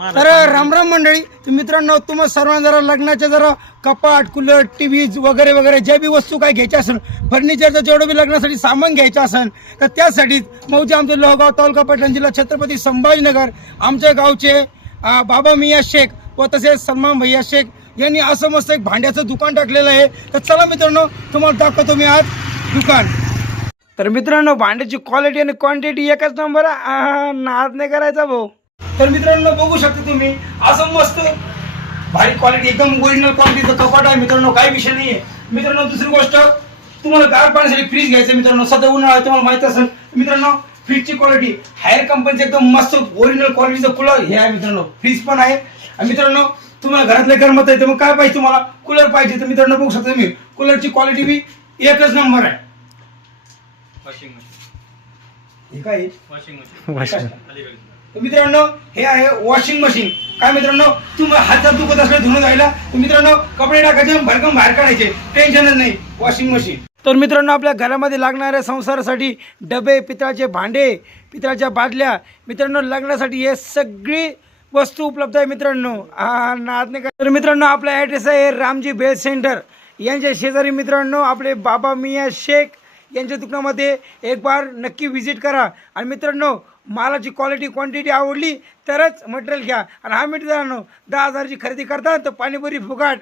तर रामराम मंडळी, तर मित्रांनो तुम्हा सर्वांना जरा लग्नाच्या जरा कपाट, कूलर, टीव्ही वगैरे वगैरे ज्या बी वस्तू काय घ्यायच्या असेल, फर्निचरचं जेवढं बी लग्नासाठी सामान घ्यायचं असेल तर त्यासाठी मौजे आमचे लोहगाव तालुका पैठण जिल्हा छत्रपती संभाजीनगर आमच्या गावचे बाबा मिया शेख व तसेच सलमान भैया शेख यांनी असं मस्त एक भांड्याचं दुकान टाकलेलं आहे. तर चला मित्रांनो तुम्हाला दाखवतो मी आज दुकान. तर मित्रांनो भांड्याची क्वालिटी आणि क्वांटिटी एकच नंबर, नाद नाही करायचा भाऊ. तर मित्रांनो बघू शकता तुम्ही असं मस्त भारी क्वालिटी, एकदम ओरिजिनल क्वालिटीचं कपाट आहे मित्रांनो, काही विषय नाही आहे. मित्रांनो दुसरी गोष्ट, तुम्हाला गार पाण्यासाठी फ्रीज घ्यायचं मित्रांनो, सध्या उन्हाळा आहे तुम्हाला माहित असेल मित्रांनो. फ्रीजची क्वालिटी हायर कंपनीचं एकदम मस्त ओरिजिनल क्वालिटीचं कूलर हे आहे मित्रांनो, फ्रीज पण आहे. आणि मित्रांनो तुम्हाला घरातले गरमत आहे तर मग काय पाहिजे, तुम्हाला कूलर पाहिजे तर मित्रांनो बघू शकता तुम्ही कूलरची क्वालिटी बी एकच नंबर आहे. वॉशिंग मशीन हे काय वॉशिंग मशीन तर मित्रांनो हे आहे वॉशिंग मशीन. काय मित्रांनो तुम्हाला हातात दुखत असले धुणं जायला तर मित्रांनो कपडे टाकायचे भरकम बाहेर काढायचे, टेन्शनच नाही. Washing machine. तर मित्रांनो आपल्या घरामध्ये लागणाऱ्या संसारासाठी डबे, पितळाचे भांडे, पितळाच्या बादल्या, मित्रांनो लग्नासाठी हे सगळी वस्तू उपलब्ध आहे मित्रांनो. नाद नाही का. तर मित्रांनो आपला ॲड्रेस आहे रामजी बेल सेंटर यांच्या शेजारी मित्रांनो आपले बाबा मिया शेख यांच्या दुकानामध्ये एक बार नक्की व्हिजिट करा. आणि मित्रांनो मालाची क्वालिटी क्वांटिटी आवडली तरच मटेरियल घ्या. आणि हा मित्रांनो 10,000ची खरेदी करता तर पाणीपुरी फुकाट.